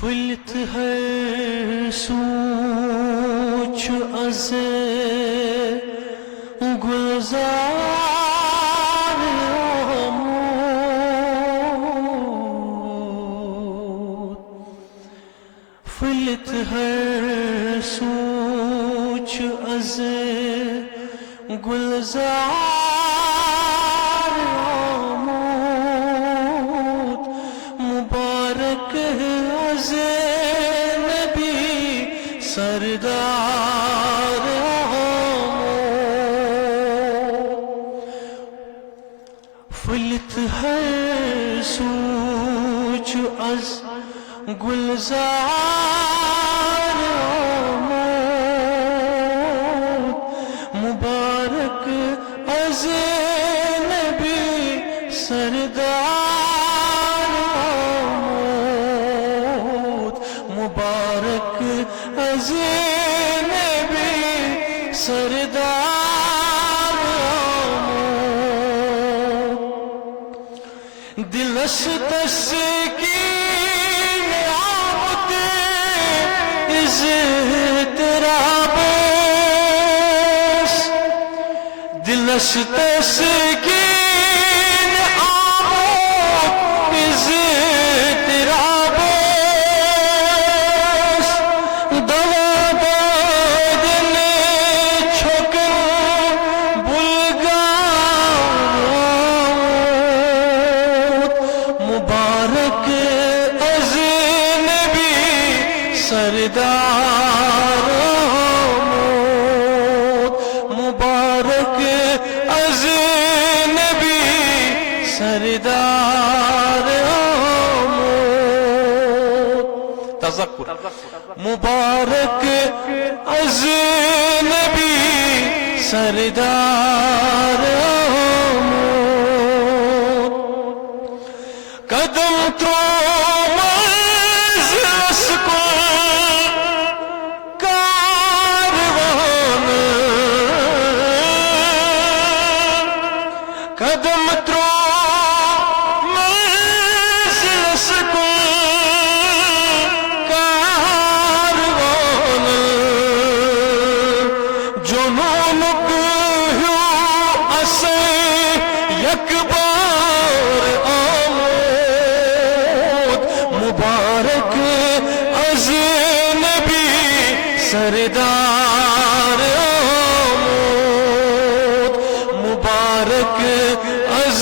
فلت هر سوچ از گلزار آمود، فلت هر سوچ از گلزار آمود، مبارک از نبی سردار آمود، فلت هر سوچ از گلزار آمود، مبارک از نبی سردار آمود، مبارک از نبی سردار آمود، دلش تسکین آمد از اضطرابش، دلش تسکین آمد از اضطرابش، دوا دادن چھکن بلگار آمود، مبارک از نبی سردار آمود، مبارک از نبی سردار آمود، تذکر، مبارک از نبی سردار آمود، قدم تو مجلس کن کاروان، قدم تو مجلس کن کاروان، جنون کو اسے یک بار آمود، مبارک از نبی سردار آمود، مبارک از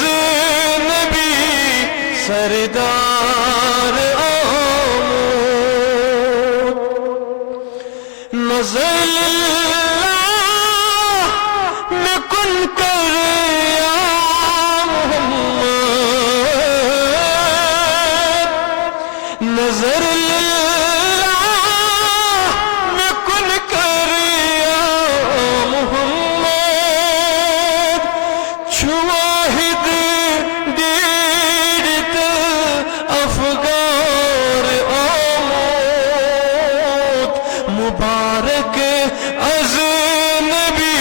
نبی سردار آمود، نظر اللہ میں کن کر یا محمد، نظر اللہ میں کن کر یا محمد، شواہد دیرت افگار آمود، مبارک از نبی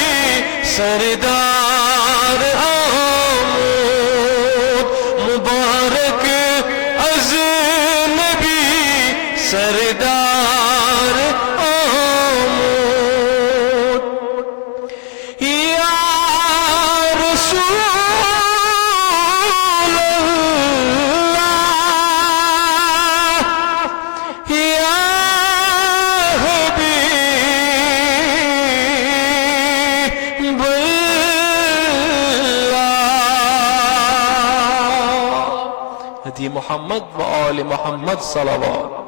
سردار آمود، مبارک از نبی سردار آمود، یا رسول اللہ، یا حبیب اللہ، ہدی محمد و آل محمد صلوات۔